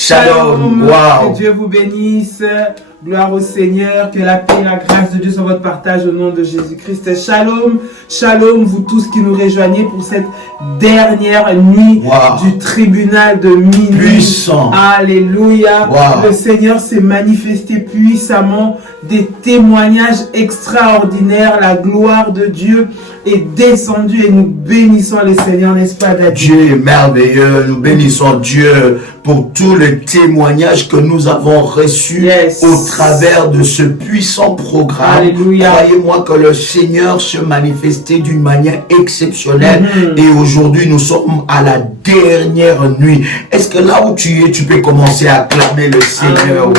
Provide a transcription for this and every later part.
Shalom. Wow. Que Dieu vous bénisse. Gloire au Seigneur. Que la paix et la grâce de Dieu soient votre partage au nom de Jésus-Christ. Shalom. Shalom, vous tous qui nous rejoignez pour cette dernière nuit du tribunal de minuit. Puissant. Alléluia. Le Seigneur s'est manifesté puissamment. Des témoignages extraordinaires. La gloire de Dieu est descendue et nous bénissons le Seigneur, n'est-ce pas, David? Dieu est merveilleux. Nous bénissons Dieu pour tous les témoignages que nous avons reçus au travers de ce puissant programme. Alléluia. Croyez-moi que le Seigneur se manifestait d'une manière exceptionnelle et aujourd'hui nous sommes à la dernière nuit. Est-ce que là où tu es, tu peux commencer à acclamer le Seigneur?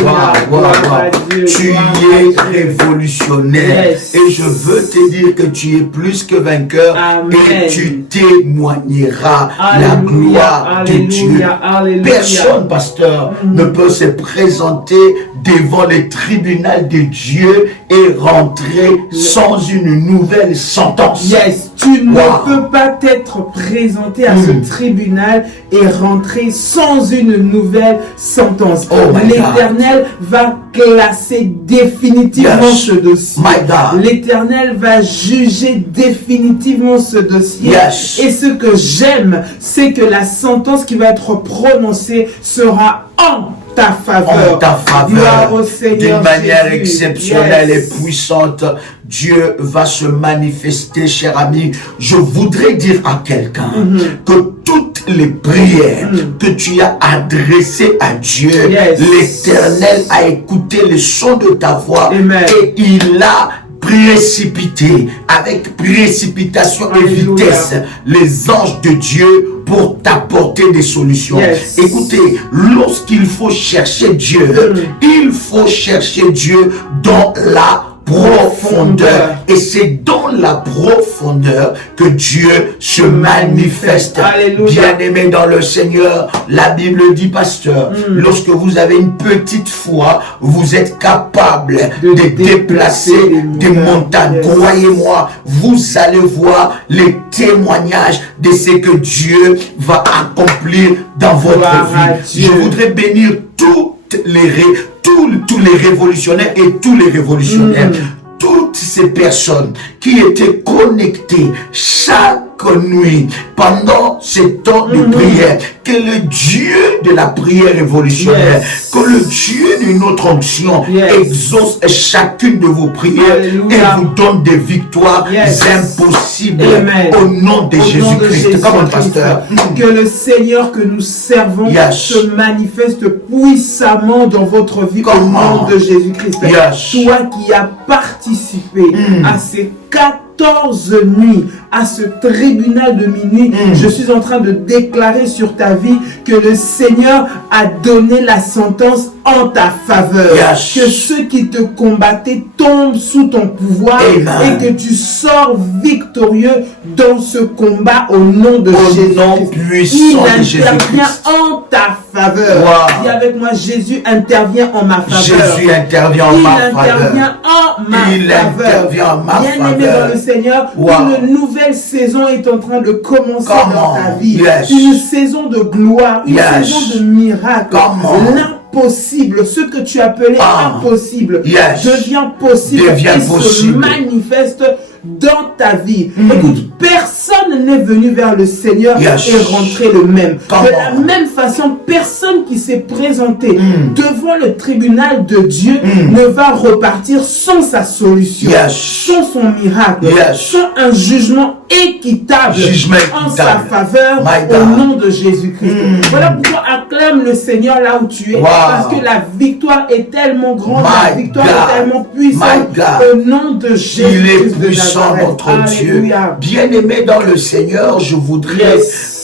Tu es révolutionnaire et je veux te dire que tu es plus que vainqueur. Et tu témoigneras la gloire de Dieu. Personne, pasteur, ne peut se présenter devant les tribunaux de Dieu et rentrer sans une nouvelle sentence. Tu ne peux pas t'être présenté à ce tribunal et rentrer sans une nouvelle sentence. L'Éternel va classer définitivement ce dossier. L'Éternel va juger définitivement ce dossier. Et ce que j'aime, c'est que la sentence qui va être prononcée sera en ta faveur. En ta faveur. D'une manière exceptionnelle et puissante. Dieu va se manifester, cher ami. Je voudrais dire à quelqu'un que toutes les prières que tu as adressées à Dieu, l'Éternel a écouté le son de ta voix et il a précipité, avec précipitation et vitesse, les anges de Dieu pour t'apporter des solutions. Écoutez, lorsqu'il faut chercher Dieu, il faut chercher Dieu dans la profondeur. Et c'est dans la profondeur que Dieu se manifeste. Bien-aimé dans le Seigneur, la Bible dit, pasteur, lorsque vous avez une petite foi, vous êtes capable de déplacer des montagnes. Croyez-moi, vous allez voir les témoignages de ce que Dieu va accomplir dans votre vie. Je voudrais bénir tous les révolutionnaires et tous les révolutionnaires, toutes ces personnes qui étaient connectées chaque nuit pendant ces temps de prière, que le Dieu de la prière révolutionnaire, que le Dieu de notre onction exauce chacune de vos prières et vous donne des victoires impossibles au nom de Jésus-Christ. Comme un pasteur. Que le Seigneur que nous servons se manifeste puissamment dans votre vie au nom de Jésus-Christ. Toi qui as participé à ces 14 nuits, à ce tribunal de minuit, je suis en train de déclarer sur ta vie que le Seigneur a donné la sentence en ta faveur. Que ceux qui te combattaient tombent sous ton pouvoir et que tu sors victorieux dans ce combat au nom de Jésus. Il intervient en ta faveur. Dis avec moi, Jésus intervient en ma faveur. Jésus intervient en ma faveur. Il intervient en ma faveur. Bien-aimé dans le Seigneur, une nouvelle saison est en train de commencer dans ta vie. Une saison de gloire, une saison de miracle. L'impossible, ce que tu appelais impossible, devient possible et se manifeste dans ta vie. Écoute, personne n'est venu vers le Seigneur et rentré le même. De la même façon, personne qui s'est présenté devant le tribunal de Dieu ne va repartir sans sa solution, sans son miracle, sans un jugement équitable en sa faveur au nom de Jésus-Christ. Voilà pourquoi acclame le Seigneur là où tu es, parce que la victoire est tellement grande, la victoire est tellement puissante au nom de Jésus-Christ. Notre Dieu. Bien-aimé dans le Seigneur, je voudrais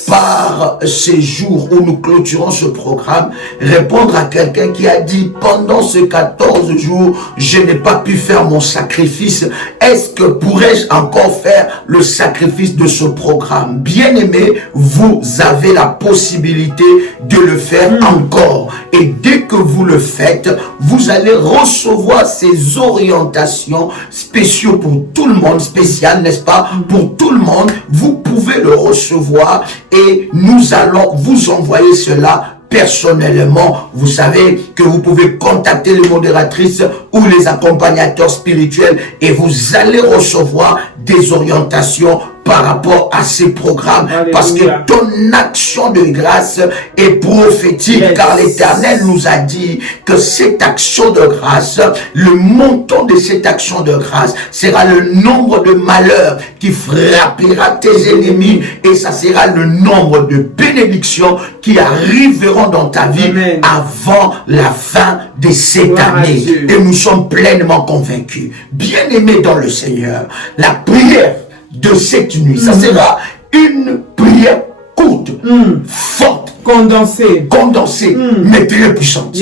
par ces jours où nous clôturons ce programme, répondre à quelqu'un qui a dit pendant ces 14 jours, je n'ai pas pu faire mon sacrifice. Est-ce que pourrais-je encore faire le sacrifice de ce programme? Bien-aimé, vous avez la possibilité de le faire encore. Et dès que vous le faites, vous allez recevoir ces orientations spéciaux pour tout le monde, spéciales, n'est-ce pas? Pour tout le monde, vous pouvez le recevoir et nous allons vous envoyer cela personnellement, vous savez que vous pouvez contacter les modératrices ou les accompagnateurs spirituels et vous allez recevoir des orientations par rapport à ces programmes. Alléluia. Parce que ton action de grâce est prophétique, car l'Éternel nous a dit que cette action de grâce, le montant de cette action de grâce sera le nombre de malheurs qui frappera tes ennemis, et ça sera le nombre de bénédictions qui arriveront dans ta vie. Amen. Avant la fin de cette année. Et nous sommes pleinement convaincus, bien-aimés dans le Seigneur, la prière de cette nuit, ça sera une prière courte, forte, condensée, mais très puissante.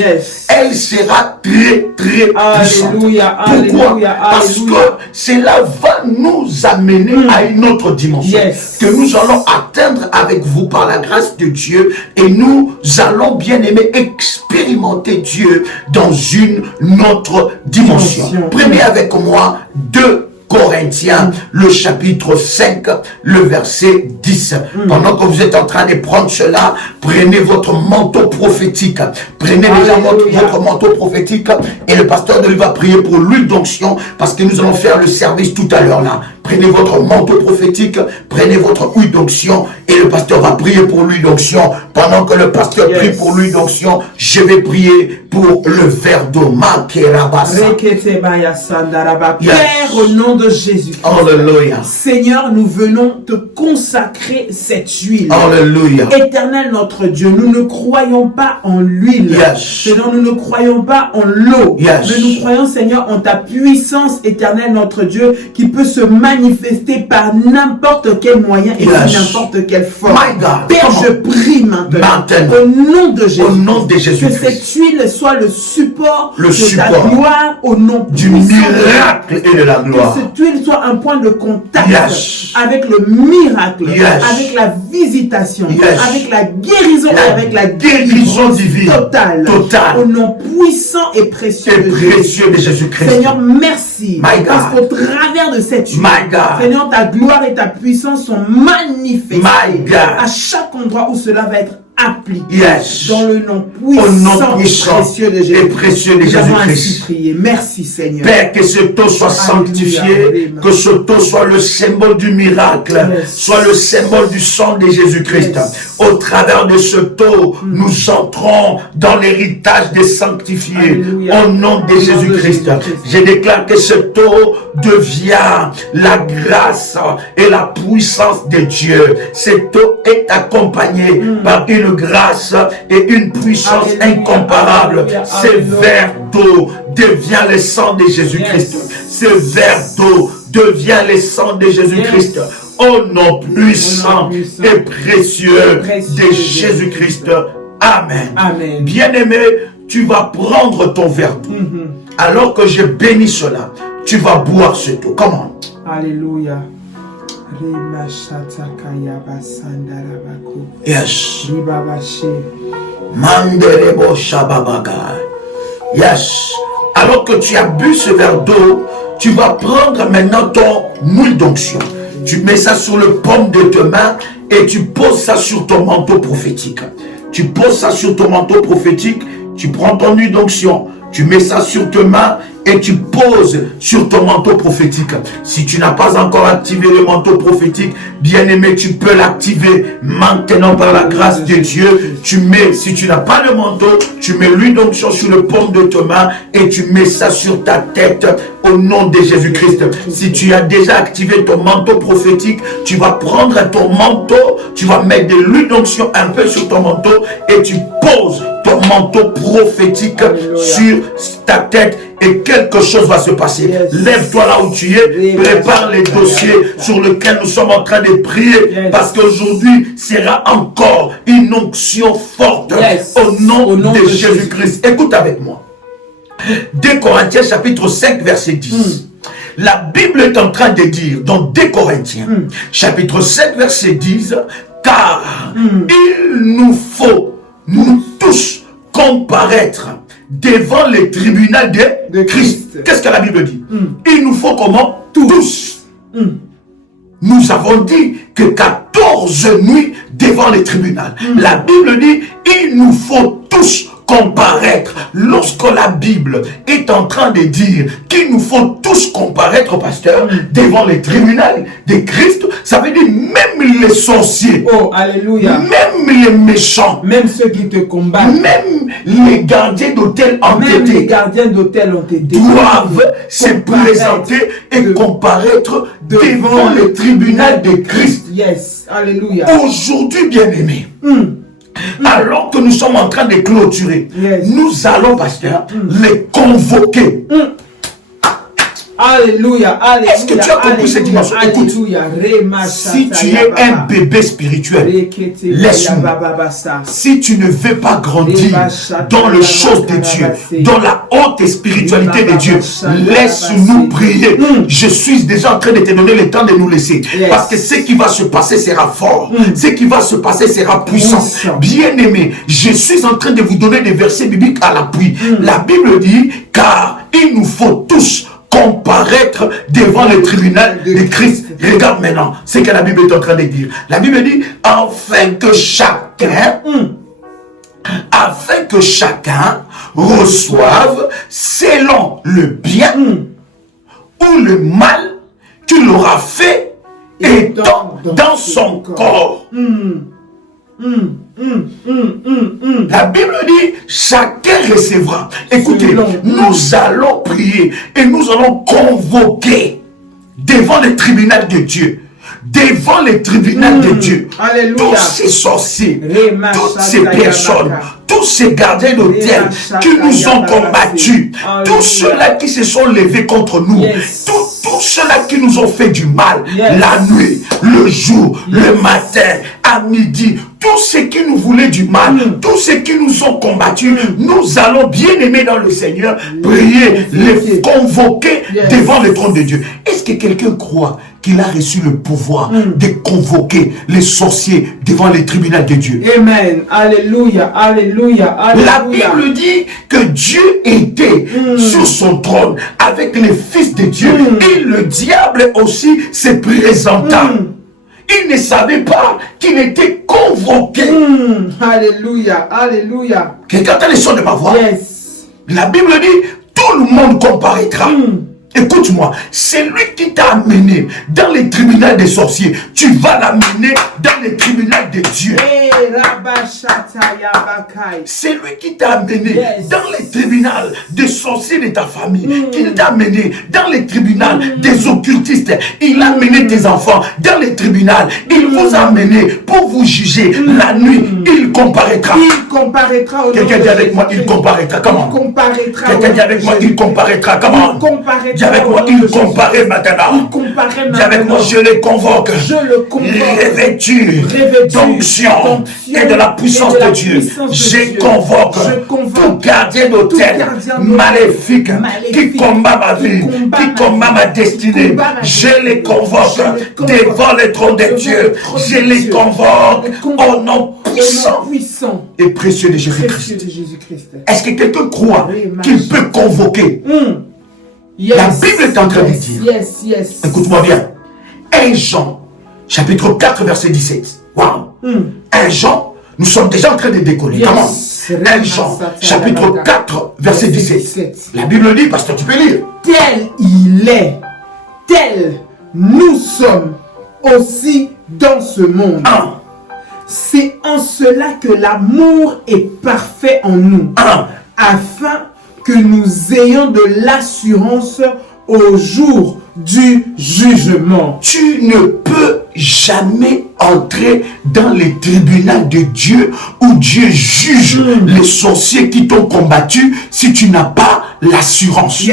Elle sera très puissante. Pourquoi? Parce que cela va nous amener à une autre dimension que nous allons atteindre avec vous par la grâce de Dieu, et nous allons bien aimer expérimenter Dieu dans une autre dimension. Prenez avec moi 2 Corinthiens, le chapitre 5, le verset 10. Pendant que vous êtes en train de prendre cela, prenez votre manteau prophétique. Prenez déjà votre manteau prophétique, et le pasteur va prier pour l'huile d'onction, parce que nous allons faire le service tout à l'heure là. Prenez votre manteau prophétique, prenez votre huile d'onction, et le pasteur va prier pour l'huile d'onction. Pendant que le pasteur prie pour l'huile d'onction, je vais prier pour le verre d'eau. Père, au nom de Jésus, Alléluia. Seigneur, nous venons te consacrer cette huile. Alléluia. Éternel notre Dieu, nous ne croyons pas en l'huile. Seigneur, nous ne croyons pas en l'eau. Mais nous croyons, Seigneur, en ta puissance, éternel notre Dieu, qui peut se manifester par n'importe quel moyen et sous n'importe quelle forme. Père, je prie maintenant, au nom de Jésus, que cette huile soit le support de ta gloire, au nom du miracle et de la gloire. Que cette huile soit un point de contact avec le miracle, avec la visitation, avec la guérison et avec la guérison divine totale. Au nom puissant et précieux de Jésus-Christ. Seigneur, merci. Parce qu'au travers de cette huile, Seigneur, ta gloire et ta puissance sont manifestées à chaque endroit où cela va être appliqué. Dans le nom puissant et précieux de Jésus-Christ. Merci Seigneur. Père, que ce taux soit sanctifié, que ce taux soit le symbole du miracle, soit le symbole du sang de Jésus-Christ. Au travers de ce taux, nous entrons dans l'héritage des sanctifiés. Au nom de Jésus-Christ, je déclare que ce taux devient la grâce et la puissance de Dieu. Ce taux est accompagné par une grâce et une puissance incomparable. Ce verre d'eau devient le sang de Jésus-Christ. Ce verre d'eau devient le sang de Jésus-Christ. Au nom puissant et précieux de Jésus-Christ. Amen. Bien-aimé, tu vas prendre ton verre d'eau. Alors que je bénis cela, tu vas boire ce d'eau. Comment? Alléluia. Yes. Manderebo Shababaga. Yes. Alors que tu as bu ce verre d'eau, tu vas prendre maintenant ton huile d'onction. Tu mets ça sur le paume de tes mains et tu poses ça sur ton manteau prophétique. Tu poses ça sur ton manteau prophétique, tu prends ton huile d'onction, tu mets ça sur tes mains et tu poses sur ton manteau prophétique. Si tu n'as pas encore activé le manteau prophétique, bien aimé, tu peux l'activer maintenant par la grâce de Dieu. Tu mets, si tu n'as pas le manteau, tu mets l'huile d'onction sur le paume de ta main et tu mets ça sur ta tête au nom de Jésus-Christ. Si tu as déjà activé ton manteau prophétique, tu vas prendre ton manteau, tu vas mettre de l'huile d'onction un peu sur ton manteau et tu poses ton manteau prophétique sur ta tête et quelque chose va se passer. Lève-toi là où tu es, prépare les dossiers sur lesquels nous sommes en train de prier parce qu'aujourd'hui sera encore une onction forte au nom de Jésus-Christ. Écoute avec moi. 2 Corinthiens chapitre 5 verset 10. La Bible est en train de dire dans 2 Corinthiens chapitre 5 verset 10, car il nous faut nous tous comparaître devant le tribunal de Christ. Qu'est-ce que la Bible dit? Il nous faut comment? Tous. Nous avons dit que qu'à 14 nuits devant les tribunaux. La Bible dit, il nous faut tous comparaître. Lorsque la Bible est en train de dire qu'il nous faut tous comparaître, pasteur, devant les tribunaux de Christ, ça veut dire même les sorciers, oh, alléluia, même les méchants, même ceux qui te combattent, même les gardiens d'hôtel entêtés, doivent se présenter et comparaître devant le tribunal de Christ. Yes, alléluia. Aujourd'hui, bien-aimés, alors que nous sommes en train de clôturer, nous allons, pasteur, les convoquer. Alléluia, alléluia. Est-ce que tu as compris cette dimension? Écoute, si tu es un bébé spirituel, laisse-moi. Si tu ne veux pas grandir dans les choses de Dieu, dans la haute spiritualité de Dieu, laisse-nous prier. Je suis déjà en train de te donner le temps de nous laisser. Parce que ce qui va se passer sera fort. Ce qui va se passer sera puissant. Bien-aimé, je suis en train de vous donner des versets bibliques à l'appui. La Bible dit, car il nous faut tous comparaître devant le tribunal de Christ. Regarde maintenant ce que la Bible est en train de dire. La Bible dit, afin que chacun reçoive selon le bien ou le mal qu'il aura fait étant dans son corps. La Bible dit, chacun recevra. Écoutez, nous allons prier et nous allons convoquer devant le tribunal de Dieu. Devant le tribunal de Dieu, tous ces sorciers, toutes ces personnes, tous ces gardiens d'hôtel qui nous ont combattus, tous ceux-là qui se sont levés contre nous, tous ceux-là qui nous ont fait du mal, la nuit, le jour, le matin, à midi, tous ceux qui nous voulaient du mal, tous ceux qui nous ont combattus, nous allons, bien aimés dans le Seigneur, prier, les convoquer devant le trône de Dieu. Est-ce que quelqu'un croit qu'il a reçu le pouvoir de convoquer les sorciers devant les tribunaux de Dieu? Amen. Alléluia. Alléluia. Alléluia. La Bible dit que Dieu était sur son trône avec les fils de Dieu et le diable aussi se présenta. Il ne savait pas qu'il était convoqué. Alléluia. Alléluia. Quelqu'un a le son de ma voix? Yes. La Bible dit, tout le monde comparaîtra. Écoute-moi, c'est lui qui t'a amené dans les tribunaux des sorciers. Tu vas l'amener dans les tribunaux de Dieu. C'est lui qui t'a amené dans les tribunaux des sorciers de ta famille. Qui t'a amené dans les tribunaux des occultistes. Il a amené tes enfants dans les tribunaux. Il vous a amené pour vous juger. La nuit, il comparaîtra. Il comparaîtra. Quelqu'un dit avec moi, il comparaîtra. Comment? Quelqu'un dit avec moi, il comparaîtra. Comment? Avec moi, il comparait maintenant. Avec moi, je les convoque. Revêtu d'onction et de la puissance de Dieu. Je convoque tout gardien d'hôtel maléfique qui combat ma vie, qui combat ma destinée. Je les convoque devant le trône de Dieu. Je les convoque au nom puissant et précieux de Jésus-Christ. Est-ce que quelqu'un croit qu'il peut convoquer? La Bible est en train de dire, écoute-moi bien, 1 Jean, chapitre 4, verset 17. Wow. 1 Jean, nous sommes déjà en train de décoller. Comment? 1 Jean, chapitre 4, verset 17. La Bible dit, pasteur, tu peux lire. Tel il est, tel nous sommes aussi dans ce monde. C'est en cela que l'amour est parfait en nous, afin que nous ayons de l'assurance au jour du jugement. Tu ne peux jamais entrer dans les tribunaux de Dieu où Dieu juge les sorciers qui t'ont combattu si tu n'as pas l'assurance.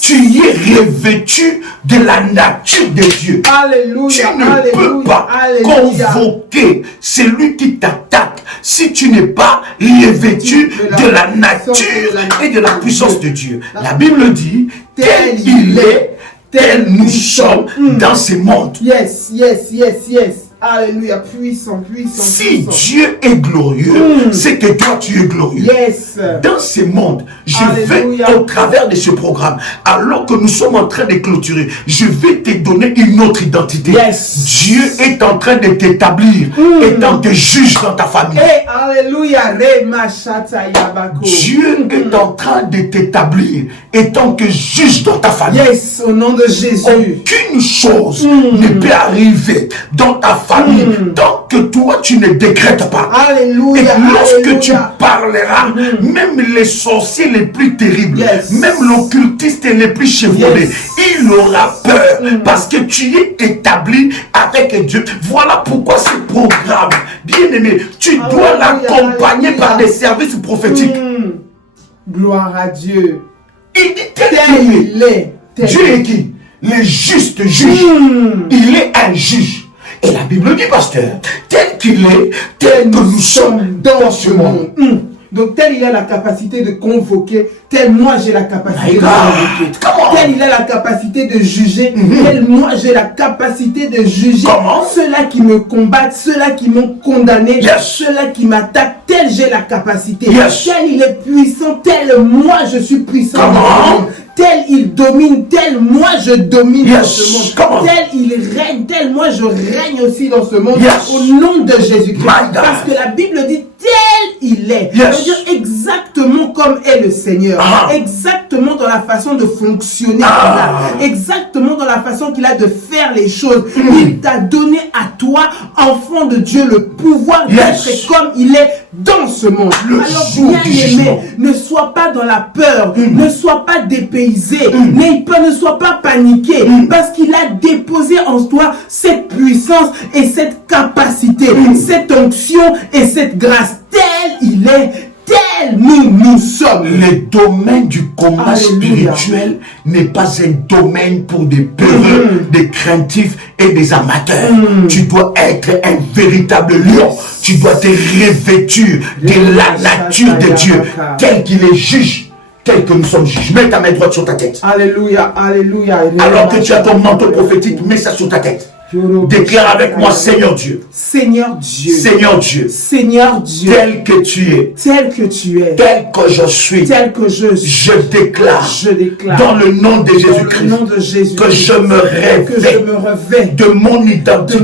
Tu y es revêtu de la nature de Dieu. Alléluia, tu ne peux pas convoquer celui qui t'attaque si tu n'es pas revêtu de la nature et de la puissance de Dieu. La Bible dit, tel il est, tel nous sommes dans ce monde. Yes. Alléluia, puissant. Si Dieu est glorieux, c'est que toi tu es glorieux. Yes. Dans ce monde, je vais au travers de ce programme, alors que nous sommes en train de clôturer, je vais te donner une autre identité. Yes. Dieu est en train de t'établir étant que juge dans ta famille. Hey, alléluia. Dieu est en train de t'établir étant que juge dans ta famille. Yes, au nom de Jésus. Aucune chose ne peut arriver dans ta famille tant que toi tu ne décrètes pas. Alléluia. Et lorsque tu parleras, même les sorciers les plus terribles, même l'occultiste les plus chevronnés, il aura peur parce que tu es établi avec Dieu. Voilà pourquoi ce programme, bien aimé, tu dois l'accompagner par des services prophétiques. Gloire à Dieu. Il dit tel qu'il est. Dieu est qui? Le juste juge. Il est un juge. Et la Bible dit, pasteur, tel qu'il est, tel que nous sommes dans ce monde. Donc tel il a la capacité de convoquer, tel moi j'ai la capacité de convoquer. Tel il a la capacité de juger, tel moi j'ai la capacité de juger. Ceux-là qui me combattent, ceux-là qui m'ont condamné, ceux-là qui m'attaquent, tel j'ai la capacité. Tel il est puissant, tel moi je suis puissant. Tel il domine, tel moi je domine dans ce monde. Tel il règne, tel moi je règne aussi dans ce monde. Au nom de Jésus-Christ. Parce que la Bible dit tel il est. C'est-à-dire exactement comme est le Seigneur. Exactement dans la façon de fonctionner qu'il a. Exactement dans la façon qu'il a de faire les choses. Il t'a donné à toi, enfant de Dieu, le pouvoir d'être comme il est dans ce monde. Alors bien aimé, ne sois pas dans la peur, ne sois pas dépaysé, ne sois pas paniqué, parce qu'il a déposé en toi cette puissance et cette capacité, cette onction et cette grâce. Tel il est, tel nous sommes. Le domaine du combat spirituel n'est pas un domaine pour des peureux, des craintifs et des amateurs. Tu dois être un véritable lion. Tu dois te revêtir de la nature de Dieu, tel qu'il est juge, tel que nous sommes juges. Mets ta main droite sur ta tête. Alléluia, alléluia. Alors que tu as ton manteau prophétique, mets ça sur ta tête. Déclare avec moi, Seigneur Dieu. Seigneur Dieu. Seigneur Dieu. Seigneur Dieu. Tel que tu es. Tel que tu es. Tel que je suis. Tel que je suis. Je déclare. Dans le nom de Jésus-Christ. Que je me revêt. De mon identité.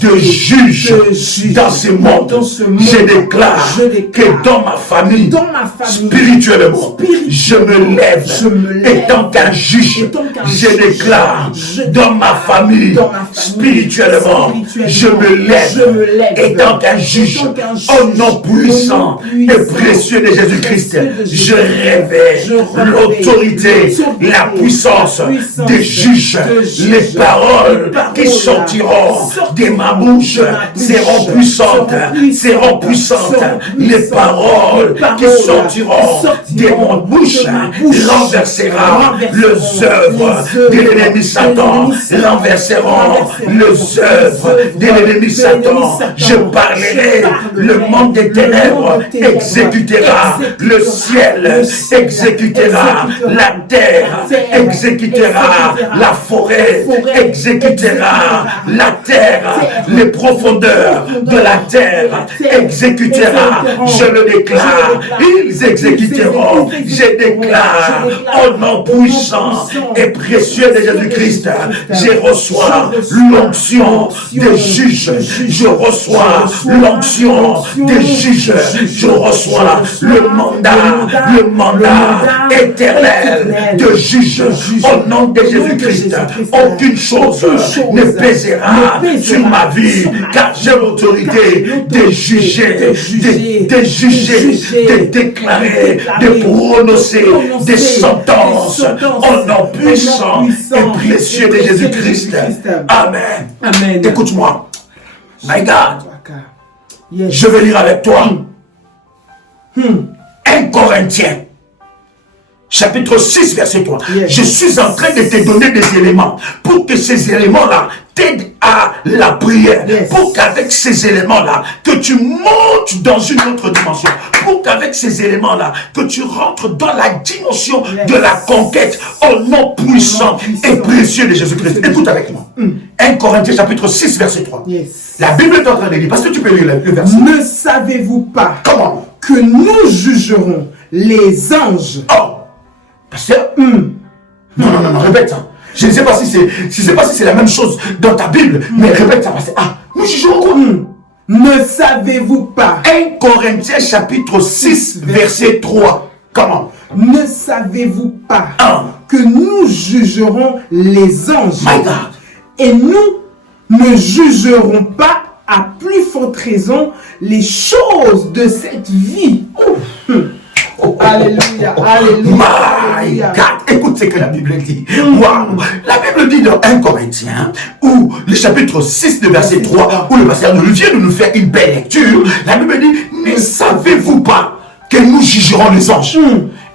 De juge. Dans ce monde. Je déclare. Que dans ma famille. Spirituellement. Je me lève. Étant qu'un juge. Je déclare. Dans ma famille. Spirituellement, je me lève étant qu'un juge au nom puissant et précieux de Jésus-Christ. Je révèle l'autorité, la puissance des juges. Les paroles qui sortiront de ma bouche seront puissantes, Les paroles qui sortiront de mon bouche renversera les œuvres de l'ennemi Satan, renverseront les œuvres de l'ennemi Satan. Je parlerai, le monde des ténèbres exécutera, le ciel exécutera, la terre exécutera, la forêt exécutera, la terre, les profondeurs de la terre exécutera. Je le déclare, ils exécuteront. Je déclare au nom puissant et précieux de Jésus-Christ, je reçois l'onction des juges, je reçois l'onction des juges, je reçois le mandat éternel de juge au nom de Jésus-Christ. Aucune chose ne pèsera sur ma vie, car j'ai l'autorité de juger, de déclarer, de prononcer des sentences au nom puissant et précieux de Jésus-Christ. Amen. Amen. Écoute-moi. My God. Je vais lire avec toi. 1 Corinthiens. Chapitre 6, verset 3. Je suis en train de te donner des éléments pour que ces éléments-là t'aident à la prière. Pour qu'avec ces éléments-là, que tu montes dans une autre dimension. Pour qu'avec ces éléments-là, que tu rentres dans la dimension de la conquête au nom puissant et précieux de Jésus-Christ. Écoute avec moi. 1 Corinthiens chapitre 6 verset 3. La Bible est en train de dire, parce que tu peux lire le verset. Ne savez-vous pas comment que nous jugerons les anges? Oh, pasteur, non, répète ça. Je ne sais pas si c'est la même chose dans ta Bible, mais répète ça, pasteur. Ah, nous jugerons quoi? Ne savez-vous pas? 1 Corinthiens chapitre 6 verset 3. Comment? Ne savez-vous pas que nous jugerons les anges? My God. Et nous ne jugerons pas à plus forte raison les choses de cette vie. Alléluia, alléluia. My God, écoute ce que la Bible dit. Wow. La Bible dit dans 1 Corinthiens, où le chapitre 6 de verset 3, où le pasteur vient de nous faire une belle lecture, la Bible dit, ne savez-vous pas que nous jugerons les anges?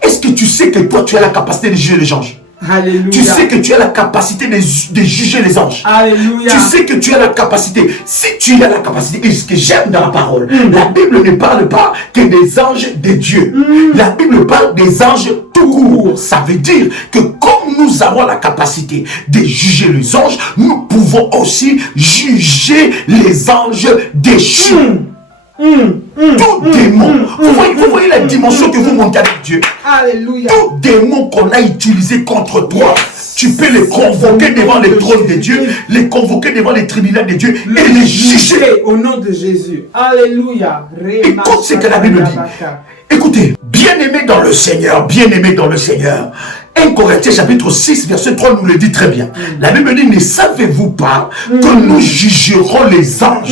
Est-ce que tu sais que toi tu as la capacité de juger les anges? Alléluia. Tu sais que tu as la capacité de juger les anges. Alléluia. Tu sais que tu as la capacité. Si tu as la capacité, et ce que j'aime dans la parole, la Bible ne parle pas que des anges de Dieu. La Bible parle des anges tout court. Ça veut dire que comme nous avons la capacité de juger les anges, nous pouvons aussi juger les anges déchus. Tout démon, vous voyez la dimension que vous montez avec Dieu. Alléluia. Tout démon qu'on a utilisé contre toi, tu peux les convoquer devant les trônes de Dieu, les convoquer devant les tribunaux de Dieu et les juger au nom de Jésus. Alléluia. Écoute ce que la Bible dit. Écoutez, bien-aimés dans le Seigneur, bien-aimés dans le Seigneur. 1 Corinthiens chapitre 6 verset 3 nous le dit très bien. La Bible dit, ne savez-vous pas que nous jugerons les anges?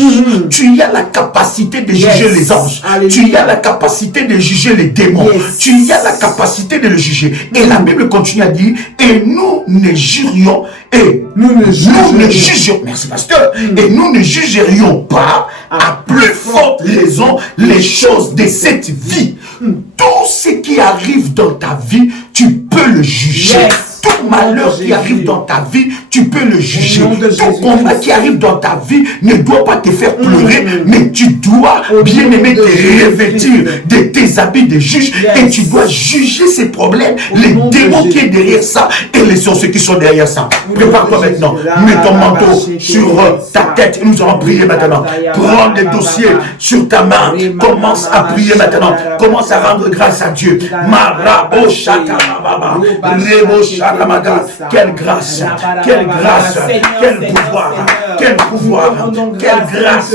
Tu as la capacité de juger les anges. Tu as la capacité de juger les démons. Tu as la capacité de le juger. Et la Bible continue à dire, et nous ne jurions, et nous ne jugerions, merci pasteur, et nous ne jugerions pas à plus forte raison les choses de cette vie. Tout ce qui arrive dans ta vie, tu peux le juger. Tout malheur qui arrive dans ta vie, tu peux le juger. Tout combat qui arrive dans ta vie ne doit pas te faire pleurer, mais tu dois, bien aimer, te revêtir de tes habits de juge et tu dois juger ces problèmes, les démons qui sont derrière ça et les sorciers qui sont derrière ça. Prépare-toi maintenant. Mets ton manteau sur ta tête et nous allons prier maintenant. Prends des dossiers sur ta main. Commence à prier maintenant. Commence à rendre grâce à Dieu. Marabo Shakarababa. Rebo Shakarababa. Quelle grâce, quelle grâce, quel pouvoir, quel pouvoir, quelle grâce,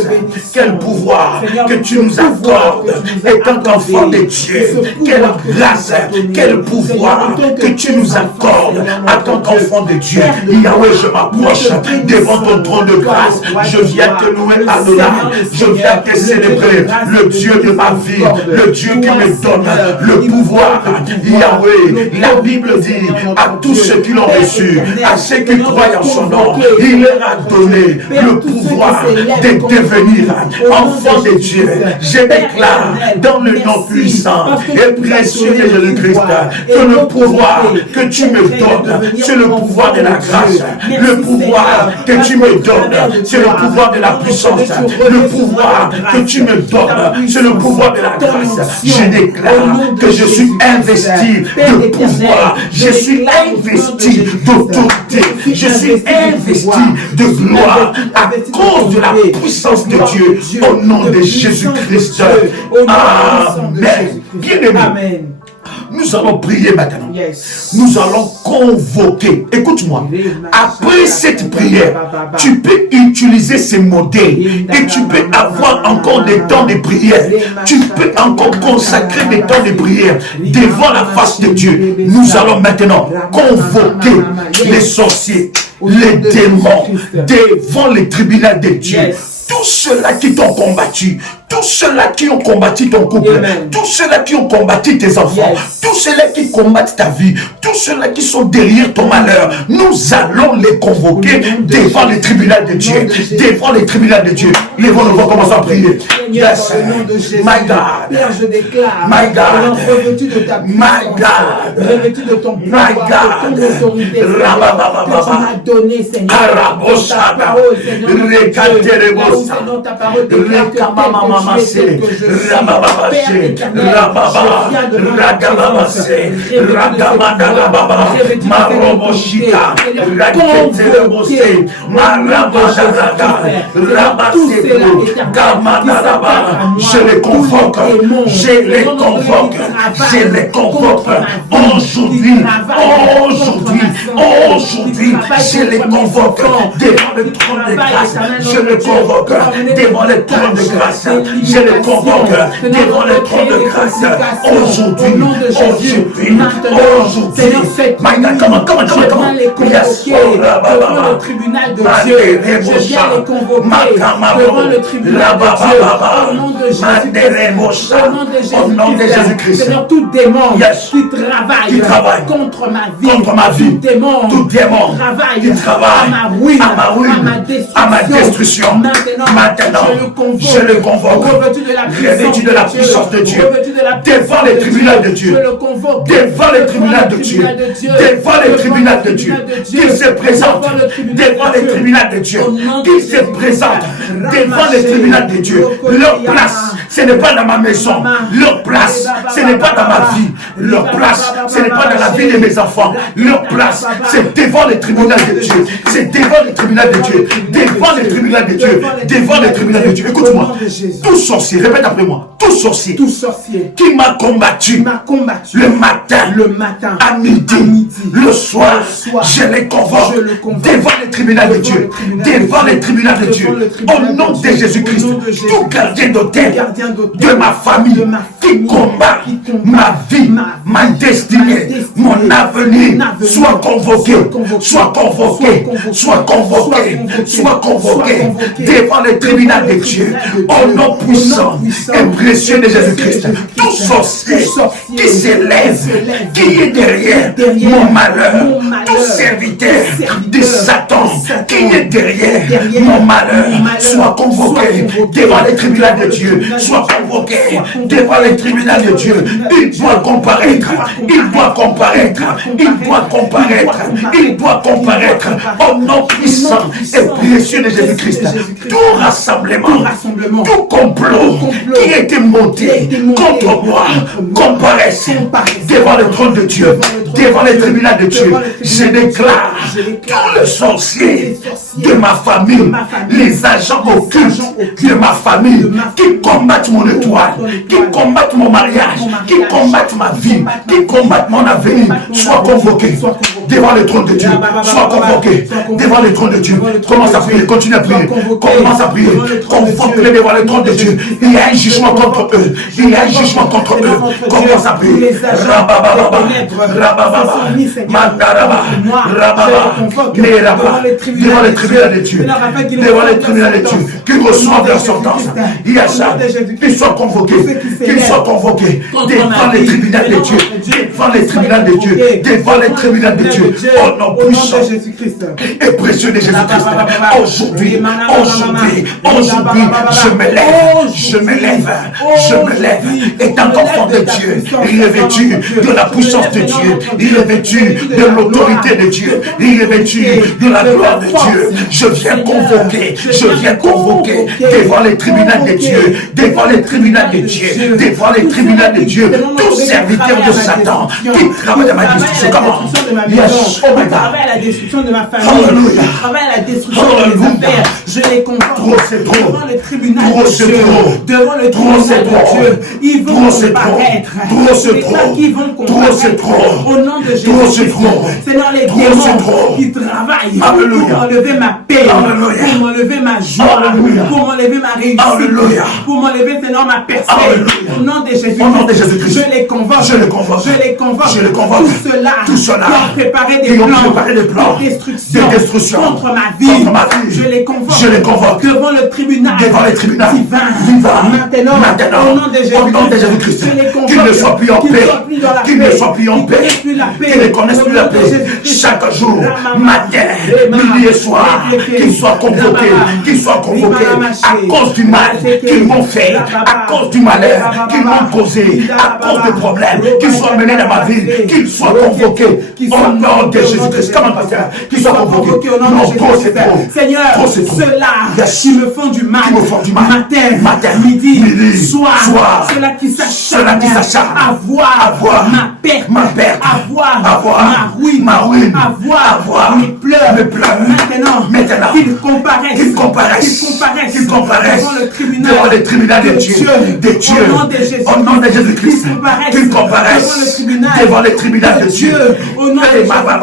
quel pouvoir que tu nous accordes étant qu'enfant de Dieu. Quelle grâce, quel pouvoir que tu nous accordes en tant qu'enfant de Dieu. Yahweh, je m'approche devant ton trône de grâce. Je viens te louer Adonai. Je viens te célébrer le Dieu de ma vie, le Dieu qui me donne le pouvoir. Yahweh, la Bible dit à tous ceux qui l'ont reçu, à ceux qui croient en son nom, il leur a donné le pouvoir de devenir enfants de Dieu. Je déclare dans le nom puissant et précieux de Jésus-Christ que le pouvoir que tu me donnes, c'est le pouvoir de la grâce. Le pouvoir que tu me donnes, c'est le pouvoir de la puissance. Le pouvoir que tu me donnes, c'est le pouvoir de la grâce. Je déclare que je suis investi de pouvoir. Je suis investi d'autorité, je suis investi de gloire à cause de la puissance de Dieu au nom de Jésus-Christ. Amen. Bien-aimé, nous allons prier maintenant. Nous allons convoquer. Écoute-moi. Après cette prière, tu peux utiliser ces modèles et tu peux avoir encore des temps de prière. Tu peux encore consacrer des temps de prière devant la face de Dieu. Nous allons maintenant convoquer les sorciers, les démons devant les tribunaux de Dieu. Tous ceux-là qui t'ont combattu, tous ceux-là qui ont combattu ton couple, tous ceux-là qui ont combattu tes enfants, tous ceux-là qui combattent ta vie, tous ceux-là qui sont derrière ton malheur, nous allons les convoquer devant les tribunaux de Dieu. Devant les tribunaux de Dieu. Les vents vont commencer à prier. Yes, my God, my God, my God, revêtu de ton pouvoir, de ton autorité, que tu m'as donné, Seigneur. Ta parole, Seigneur, ta parole déclare que Ramamassé, Ramamassé, Rababa, Radamamassé, Radamadalababa, Maroboshita, Raketelebosé, Marabazarada, Rabassé, Gamadalaba. Je les convoque, je les convoque, je les convoque aujourd'hui, je les convoque devant le trône de grâce, je les convoque devant le trône de grâce, je les convoque devant le trône de grâce, aujourd'hui, comment les convoquer devant le tribunal de Dieu, je viens les convoquer devant le tribunal de Dieu, au nom de Jésus-Christ, Seigneur, tout démon qui travaille contre ma vie, tout démon qui travaille à ma ruine, à ma destruction, maintenant, je le convoque, revêtu de la puissance de Dieu, devant les tribunaux de Dieu, devant les tribunaux de Dieu, devant les tribunaux de Dieu, qu'il se présente devant les tribunaux de Dieu, qu'il se présente devant les tribunaux de Dieu. Leur place, ce n'est pas dans ma maison, leur place, ce n'est pas dans ma vie, leur place, ce n'est pas dans la vie de mes enfants, leur place, c'est devant les tribunaux de Dieu, c'est devant les tribunaux de Dieu, devant les tribunaux de Dieu, devant les tribunaux de Dieu. Écoute-moi, tout sorcier, répète après moi, tout sorcier qui m'a combattu le matin, à midi, le soir, je les convoque devant les tribunaux de Dieu, devant les tribunaux de Dieu, au nom de Jésus-Christ, tout gardien d'hôtel de ma famille qui combat ma vie, ma destinée, mon avenir, soit convoqué, soit convoqué, soit convoqué, soit convoqué devant les tribunaux de Dieu, au nom puissant et précieux de Jésus-Christ. Tout sorcier qui s'élève, qui est derrière mon malheur, tout serviteur de Satan qui est derrière mon malheur, soit convoqué devant les tribunaux de Dieu, soit convoqué devant les tribunaux de Dieu. Il doit comparaître, il doit comparaître, il doit comparaître, il doit comparaître au nom puissant et précieux de Jésus-Christ. Tout rassemblement, tout complot qui était monté contre moi, comparaisse devant le trône de Dieu, devant les tribunaux de Dieu. Je déclare tous les sorciers de ma famille, les agents occultes de ma famille qui combattent mon étoile, qui combattent mon mariage, qui combattent ma vie, qui combattent mon avenir, soient convoqués devant le trône de Dieu, soient convoqués devant le trône de Dieu. Commence à prier, continue à prier, commence à prier, convoque-les devant le trône de Dieu. Il y a un jugement contre eux, il y a un jugement contre eux. Commence à prier. Rabababa, Rabababa, Mandaraba, Rababa, Neraba, devant les tribunaux de Dieu, devant les tribunaux de Dieu, qu'ils reçoivent leur sentence. Il y a ça, qu'ils soient convoqués, devant les tribunaux de Dieu, devant les tribunaux de Dieu, devant les tribunaux de Dieu, au nom puissant et précieux de Jésus-Christ. Aujourd'hui, je me lève, étant enfant de Dieu, revêtu de la puissance de Dieu, revêtu de l'autorité de Dieu, revêtu de la gloire de Dieu. Je viens convoquer devant les tribunaux de Dieu, devant les tribunaux de Dieu, devant les tribunaux de Dieu, tous serviteurs de Satan qui travaillent à ma destruction. Comment? Yes, oh my God. Travaille à la destruction de ma famille, travaille à la destruction de mes affaires. Je les convoque devant le tribunal de Dieu, devant le tribunal de Dieu. Ils vont comparaître. C'est pas qu'ils vont comparaître. Au nom de Jésus, Seigneur, les démons qui travaillent pour enlever ma paix, pour m'enlever ma joie, pour m'enlever ma réussite, pour m'enlever, Seigneur, ma percée. Au nom de Jésus-Christ, je les convoque. Tout cela qui ont préparé des plans de destruction contre ma vie. Je les convoque devant le tribunal divin. Maintenant, au nom de Jésus-Christ, qu'ils ne soient plus en paix, qu'ils ne connaissent plus la paix. Chaque jour, matin, midi et soir, qu'ils soient convoqués à cause du mal qu'ils m'ont fait, à cause du malheur qu'ils m'ont causé, à cause des problèmes problème, qu'il soit mené dans ma vie, qu'il soit convoqué au nom de Jésus-Christ. Comment pasteur? Qu'il soit convoqué au nom de Jésus-Christ. Seigneur, ceux-là qui me font du mal, matin, midi, soir, ceux-là qui s'acharnent à voir ma perte, à voir ma ruine, à voir mes pleurs. Maintenant, qu'ils comparaissent devant le tribunal de Dieu, au nom de Jésus-Christ, qu'ils comparaissent devant le tribunal de Dieu, au nom de Jésus-Christ,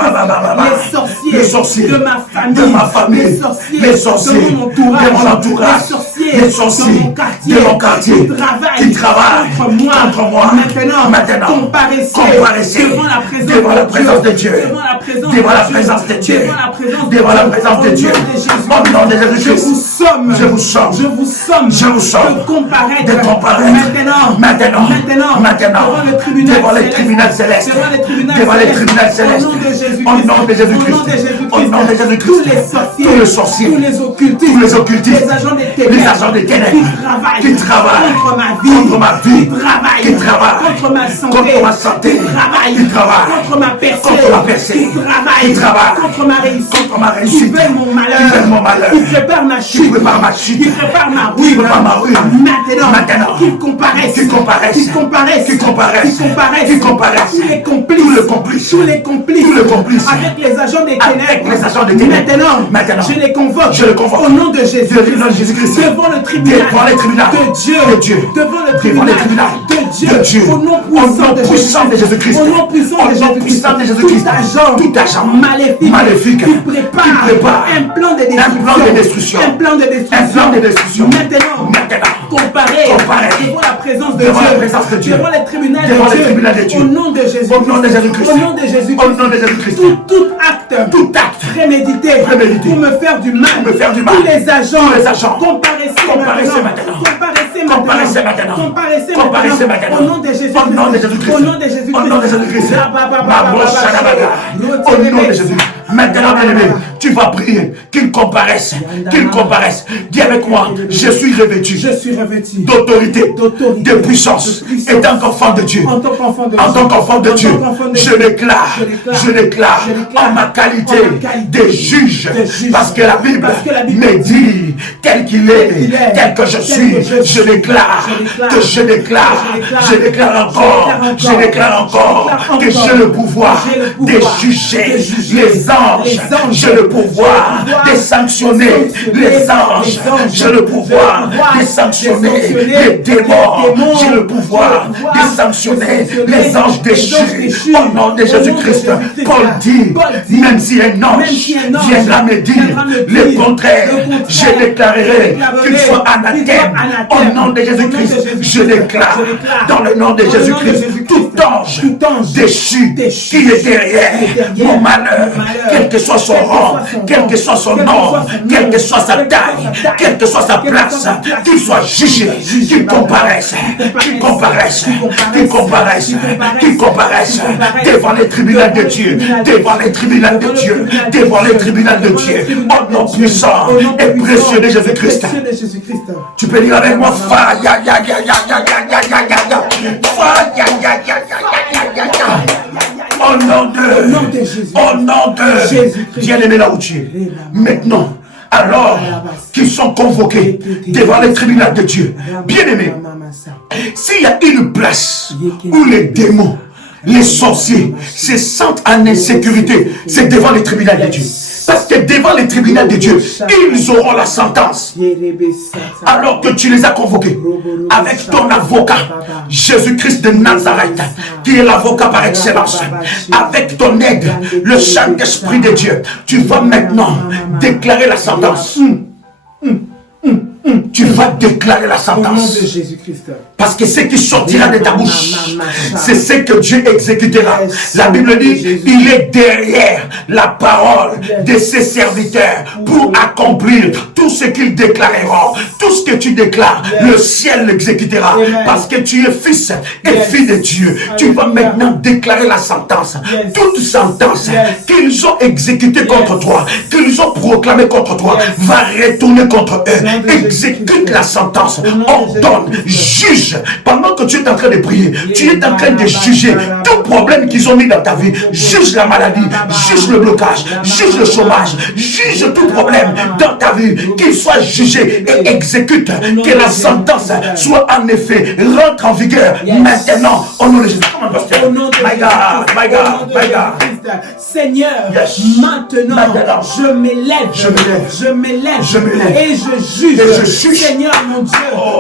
les sorciers de ma famille, les sorciers de mon entourage, les sorciers de mon quartier qui travaillent contre moi. Maintenant, comparaissez devant la présence de Dieu, devant la présence de Dieu, devant la présence de Dieu. Au nom de Jésus-Christ, je vous somme de comparaître maintenant devant le tribunal céleste, au nom de Jésus-Christ, tous les sorciers, tous les occultistes, les agents des ténèbres qui travaillent contre ma vie, qui travaillent contre ma santé, qui travaillent contre ma percée, qui travaillent contre ma réussite, qui veulent mon malheur, qui préparent ma chute, qui préparent ma ruine. Maintenant, qu'ils comparaissent tous les complices avec les agents des ténèbres. Maintenant, je les convoque au nom de Jésus-Christ devant le tribunal de Dieu, devant le tribunal de Dieu, au nom puissant de Jésus-Christ, tout agent maléfique qui prépare un plan de destruction, maintenant comparé devant la présence de Dieu, devant le tribunal de Dieu, au nom de Jésus-Christ, tout acte prémédité pour me faire du mal, tous les agents, comparaissez maintenant, au nom de Jésus-Christ, au nom de Jésus-Christ, maintenant, bien-aimé, tu vas prier qu'ils comparaissent. Dis avec moi, je suis revêtu d'autorité, de puissance, et en tant qu'enfant de Dieu, je déclare en ma qualité de juge, parce que la Bible me dit tel qu'il est, tel que je suis, je déclare encore que j'ai le pouvoir de juger les anges, j'ai le pouvoir de sanctionner les anges, j'ai le pouvoir de sanctionner les démons, j'ai le pouvoir de sanctionner les anges déchus. Au nom de Jésus-Christ, Paul dit, même si un ange viendra me dire le contraire, je déclarerai qu'il soit anathème. Au nom de Jésus-Christ, je déclare dans le nom de Jésus-Christ, tout ange déchu qui est derrière mon malheur, quel que soit son rang, quel que soit son nom, quelle que soit sa taille, quelle que soit sa place, qu'il soit jugé, qu'il comparaisse devant les tribunaux de Dieu, au nom puissant et précieux de Jésus-Christ. Tu peux dire avec moi, au nom de Jésus, bien-aimé là où tu es. Maintenant, alors qu'ils sont convoqués devant les tribunaux de Dieu, bien-aimé, s'il y a une place où les démons, les sorciers se sentent en insécurité, c'est devant les tribunaux de Dieu. Parce que devant les tribunaux de Dieu, ils auront la sentence. Alors que tu les as convoqués avec ton avocat, Jésus-Christ de Nazareth, qui est l'avocat par excellence, avec ton aide, le Saint-Esprit de Dieu, tu vas maintenant déclarer la sentence. Tu vas déclarer la sentence. Parce que ce qui sortira de ta bouche, c'est ce que Dieu exécutera. La Bible dit, il est derrière la parole de ses serviteurs pour accomplir tout ce qu'ils déclareront. Tout ce que tu déclares, le ciel l'exécutera. Parce que tu es fils et fille de Dieu. Tu vas maintenant déclarer la sentence. Toute sentence qu'ils ont exécutée contre toi, qu'ils ont proclamée contre toi, va retourner contre eux. Et exécute la sentence, ordonne, juge. Pendant que tu es en train de prier, tu es en train de juger tout problème qu'ils ont mis dans ta vie. Juge la maladie, juge le blocage, juge le chômage, juge tout problème dans ta vie, qu'il soit jugé et exécute, que la sentence soit en effet rentre en vigueur maintenant au nom de Jésus. My God, my God, my God. Seigneur, maintenant, je m'élève et je juge, Seigneur mon Dieu,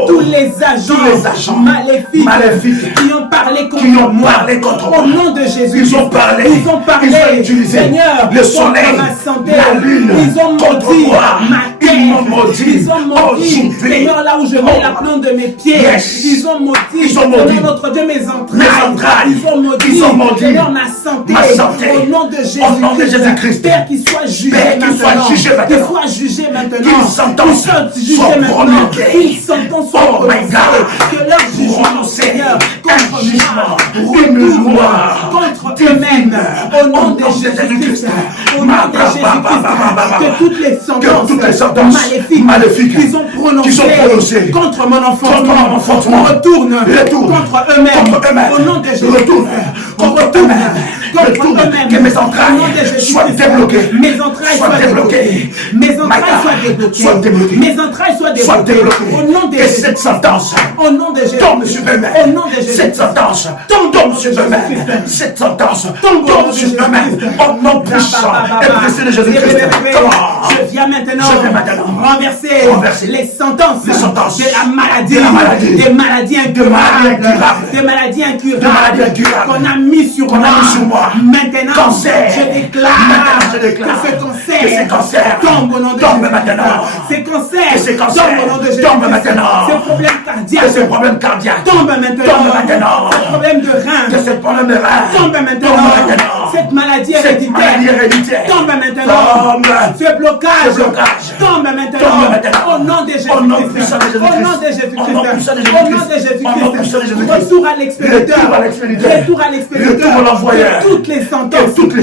tous les agents maléfiques qui ont parlé contre moi, au nom de Jésus. Ils ont parlé, ils ont utilisé, Seigneur, le soleil, ma santé, la lune, ils ont maudit ma tête, ils ont maudit, Seigneur, là où je mets la plante de mes pieds, ils ont maudit, Seigneur notre Dieu, mes entrailles, ils ont maudit, Seigneur, ma santé, au nom de Jésus-Christ, Père, qu'il soit jugé maintenant, qu'il soit jugé maintenant, qu'il sentence soit prononcée, qu'il sentence soit prononcée, que leur jugement, Seigneur, contre moi, contre eux-mêmes, au nom de Jésus-Christ, au nom de Jésus-Christ, que toutes les sentences maléfiques qu'ils ont prononcées contre mon enfantement retournent contre eux-mêmes, au nom de Jésus-Christ, contre eux-mêmes, que mes entrailles soient débloquées, mes entrailles soient débloquées, mes entrailles soient débloquées, au nom de Jésus. Cette sentence, au nom de Jésus, tombe sur eux-mêmes, au nom de Jésus. Cette sentence, tombe sur eux-mêmes, cette sentence, tombe sur eux-mêmes, au nom puissant et précieux de Jésus-Christ. Je viens maintenant renverser les sentences de la maladie, des maladies incurables qu'on a mis sur moi. Maintenant, cancer, je déclare que ce cancer tombe au nom de Jésus. Ces cancers tombent au nom de Jésus. Ces problèmes cardiaques tombent maintenant. Ces problèmes de reins tombent maintenant. Cette maladie héréditaire tombe maintenant. Ce blocage tombe maintenant. Au nom de Jésus-Christ. Au nom de Jésus-Christ. Retour à l'expéditeur. Retour à l'envoyeur. Toutes les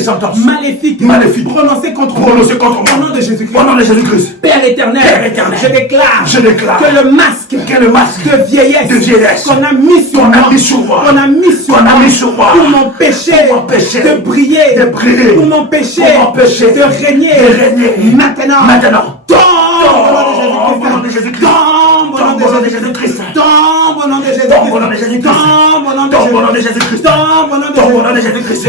sentences maléfiques prononcées contre moi. Au nom de Jésus-Christ. Père éternel, je déclare que le masque de vieillesse qu'on a mis sur moi, pour m'empêcher de briller, pour m'empêcher de régner, maintenant, tombe au nom de Jésus-Christ. Tombe au nom de Jésus-Christ. Tombe au nom de Jésus-Christ. Tombe au nom de Jésus-Christ. Tombe au nom de Jésus-Christ.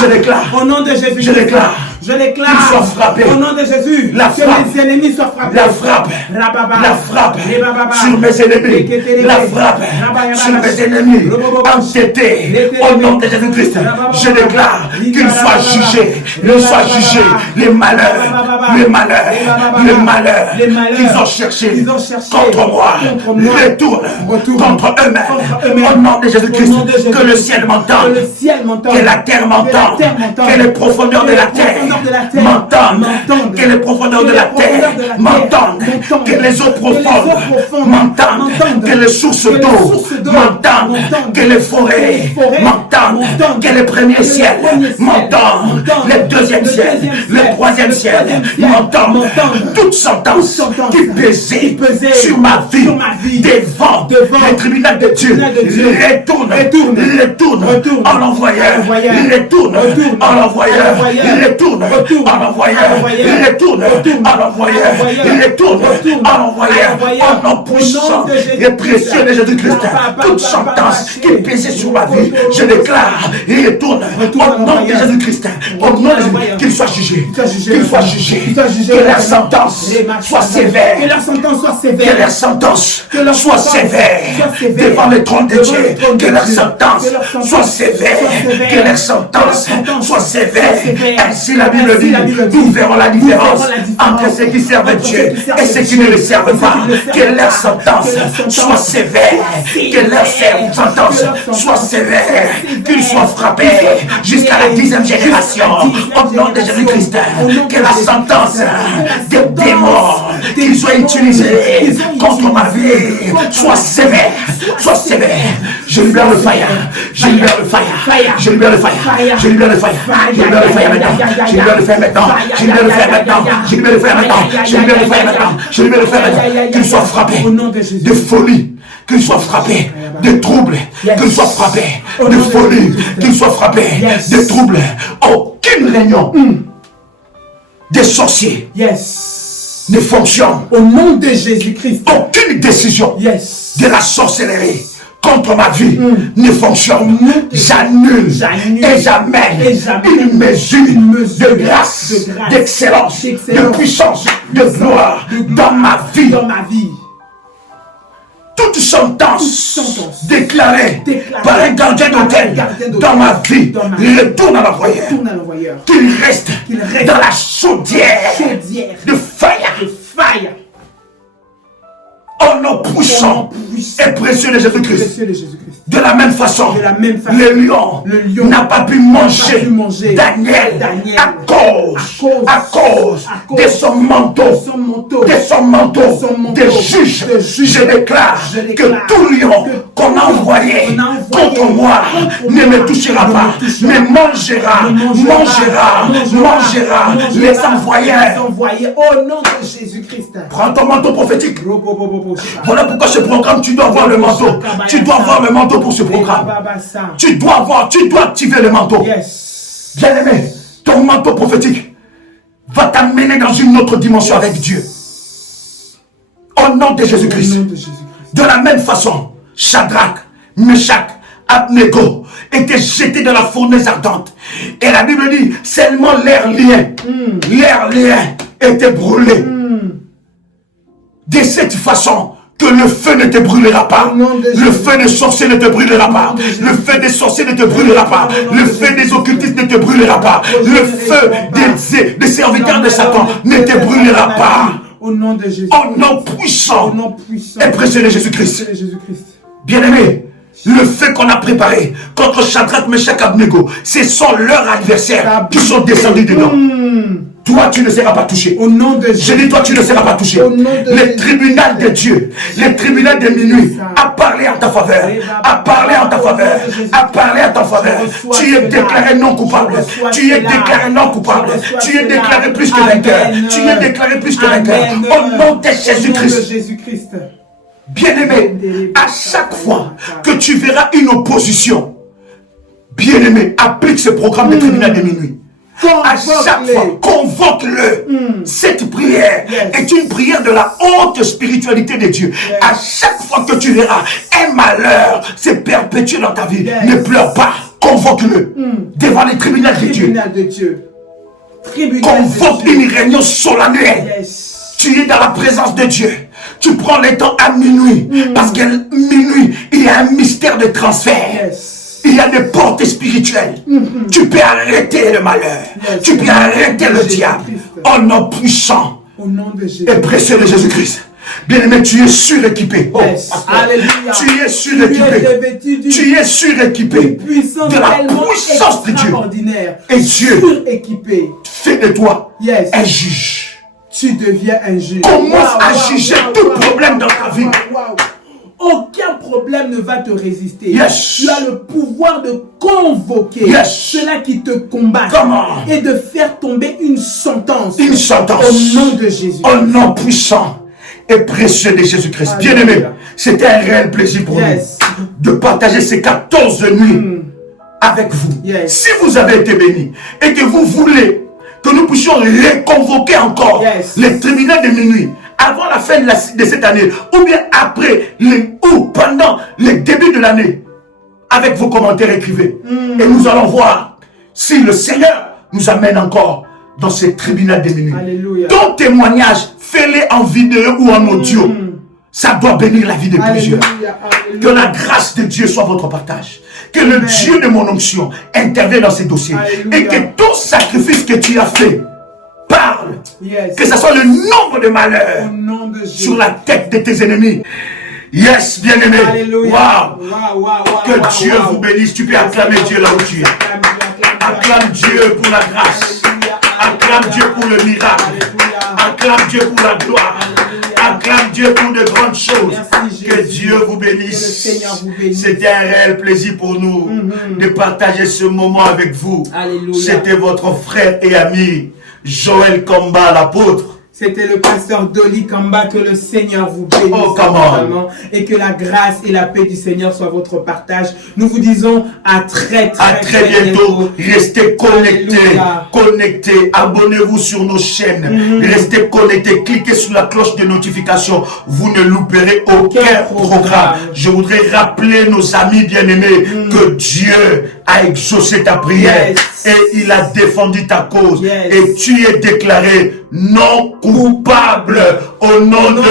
Je déclare au nom de Jésus. Je déclare qu'ils soient frappés. Au nom de Jésus. Que mes ennemis soient frappés. La frappe sur mes ennemis. La frappe sur mes ennemis. Entêtés. Au nom de Jésus-Christ. Je déclare qu'ils soient jugés. Les malheurs qu'ils ont cherchés contre moi. Retourne contre eux-mêmes. Au nom de Jésus-Christ. Que le ciel m'entende. Que la terre m'entende. Que les profondeurs de la terre m'entendent. Que les profondeurs de la terre m'entendent. Que les eaux profondes m'entendent. Que les sources d'eau m'entendent. Que les forêts m'entendent. Que les premiers ciels m'entendent. Le deuxième ciel, le troisième ciel m'entendent. Toute sentence qui pesait sur ma vie devant le tribunal de Dieu retourne en l'envoyeur. Retourne en l'envoyeur. Retourne en l'envoyeur. Retourne en l'envoyeur. Retourne en l'envoyeur. Au nom puissant et précieux de Jésus-Christ. Toute sentence qui pesait sur ma vie, je déclare, retourne au nom de Jésus-Christ. Au nom de Jésus-Christ, qu'il soit jugé. Qu'il soit jugé. Que leur sentence soit sévère. Que leur sentence soit sévère. Que leur sentence soit sévère devant le trône de Dieu. Que leur sentence soit sévère. Que leur sentence soit sévère. Ainsi la Bible dit, nous verrons la différence entre ceux qui servent Dieu et ceux qui ne le servent pas. Que leur sentence soit sévère. Que leur sentence soit sévère. Qu'ils soient frappés jusqu'à la 10e génération. Au nom de Jésus-Christ. Que la sentence des démons qu'ils ont utilisés contre ma vie soit sévère. Je Je libère le fire. Je libère le fire. Je libère le fire. Je libère le fire. Je libère le fire maintenant. Je libère le fire maintenant. Je libère le fire maintenant. Je libère le fire maintenant. Je libère le fire maintenant. Je libère le fire maintenant. Qu'il soit frappé de folie. Qu'il soit frappé de troubles. Qu'il soit frappé de folie. Qu'il soit frappé de troubles. Aucune réunion des sorciers ne fonctionne. Au nom de Jésus-Christ. Aucune décision de la sorcellerie contre ma vie ne fonctionne. J'annule et j'amène une mesure de grâce, d'excellence, de puissance, de gloire dans ma vie. Toute sentence déclarée par un gardien d'hôtel dans ma vie retourne à l'envoyeur. Qu'il reste dans la chaudière de fire. Au nom puissant et précieux de Jésus-Christ. De la même façon, le lion n'a pas pu manger Daniel à cause de son manteau, des juges. Je déclare que tout lion qu'on a envoyé contre moi ne me touchera pas, mais mangera les envoyeurs. Au nom de Jésus-Christ. Prends ton manteau prophétique. Voilà pourquoi ce programme, tu dois avoir le manteau. Tu dois avoir le manteau pour ce programme. Tu dois activer le manteau. Bien-aimé, ton manteau prophétique va t'amener dans une autre dimension avec Dieu. Au nom de Jésus-Christ. De la même façon, Shadrach, Meshach, Abnego étaient jetés dans la fournaise ardente. Et la Bible dit, seulement leurs liens étaient brûlés. De cette façon, que le feu ne te brûlera pas. Le feu des sorciers ne te brûlera pas. Le feu des sorciers ne te brûlera pas. Le feu des occultistes ne te brûlera pas. Le feu des serviteurs de Satan ne te brûlera pas. Au nom de Jésus. Au nom puissant et précieux de Jésus-Christ. Bien-aimé, le feu qu'on a préparé contre Shadrach, Meshach, Abnego, ce sont leurs adversaires qui sont descendus dedans. Toi, tu ne seras pas touché. Au nom de Jésus. Je dis, toi, tu ne seras pas touché. Le tribunal de Dieu, le tribunal de minuit, a parlé en ta faveur. A parlé en ta faveur. A parlé en ta faveur. Tu es déclaré non coupable. Tu es déclaré non coupable. Tu es déclaré plus que vainqueur. Tu es déclaré plus que vainqueur. Au nom de Jésus-Christ. Bien-aimé, à chaque fois que tu verras une opposition, bien-aimé, applique ce programme de tribunal de minuit. À chaque fois, convoque-le. Cette prière est une prière de la haute spiritualité de Dieu. À chaque fois que tu verras un malheur se perpétuer dans ta vie, ne pleure pas. Convoque-le devant les tribunaux de Dieu. Convoque une réunion solennelle. Tu es dans la présence de Dieu. Tu prends le temps à minuit. Parce qu'à minuit, il y a un mystère de transfert. Il y a des portes spirituelles. Tu peux arrêter le malheur. Tu peux arrêter le diable. Au nom puissant et précieux de Jésus-Christ. Bien-aimé, tu es suréquipé. Oh, tu es suréquipé. Tu es suréquipé de la puissance de Dieu. Et Dieu fait de toi un juge. Tu deviens un juge. Commence à juger tout problème dans ta vie. Aucun problème ne va te résister. Tu as le pouvoir de convoquer ceux-là qui te combattent et de faire tomber une sentence. Une sentence. Au nom de Jésus. Au nom puissant et précieux de Jésus-Christ. Bien-aimé, c'était un réel plaisir pour nous de partager ces 14 nuits avec vous. Si vous avez été bénis et que vous voulez que nous puissions les convoquer encore, les tribunaux de minuit, avant la fin de cette année, ou bien après, ou pendant le début de l'année, avec vos commentaires, écrivez. Et nous allons voir si le Seigneur nous amène encore dans ces tribunaux de minuit. Ton témoignage, fais-le en vidéo ou en audio. Ça doit bénir la vie de plusieurs. Que la grâce de Dieu soit votre partage. Que le Dieu de mon onction intervienne dans ces dossiers. Et que tout sacrifice que tu as fait parle. Que ce soit le nombre de malheurs sur la tête de tes ennemis. Yes, bien-aimé. Wow. Que Dieu vous bénisse. Tu peux acclamer Dieu là où tu es. Acclame Dieu pour la grâce. Acclame Dieu pour le miracle. Acclame Dieu pour la gloire. Acclame Dieu pour de grandes choses. Merci, que Jésus. Dieu vous bénisse. Que le Seigneur vous bénisse. C'était un réel plaisir pour nous de partager ce moment avec vous. Alléluia. C'était votre frère et ami Joël Kamba, l'apôtre. C'était le pasteur Dolly Kamba. Que le Seigneur vous bénisse. Oh, come on. Et que la grâce et la paix du Seigneur soient votre partage. Nous vous disons à très bientôt. Restez connectés. Abonnez-vous sur nos chaînes. Restez connectés. Cliquez sur la cloche de notification. Vous ne louperez aucun programme. Je voudrais rappeler nos amis bien-aimés que Dieu a exaucé ta prière et il a défendu ta cause. Et tu es déclaré non coupable au nom de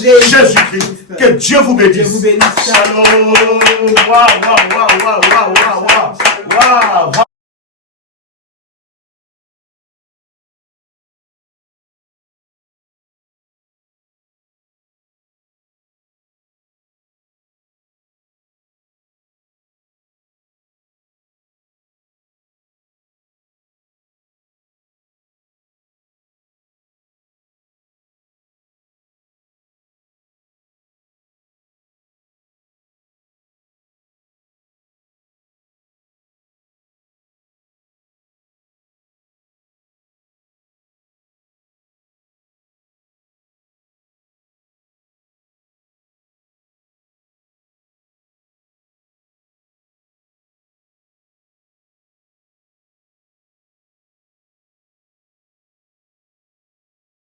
Jésus-Christ. Que Dieu vous bénisse. Dieu vous bénisse. Shalom. Wow.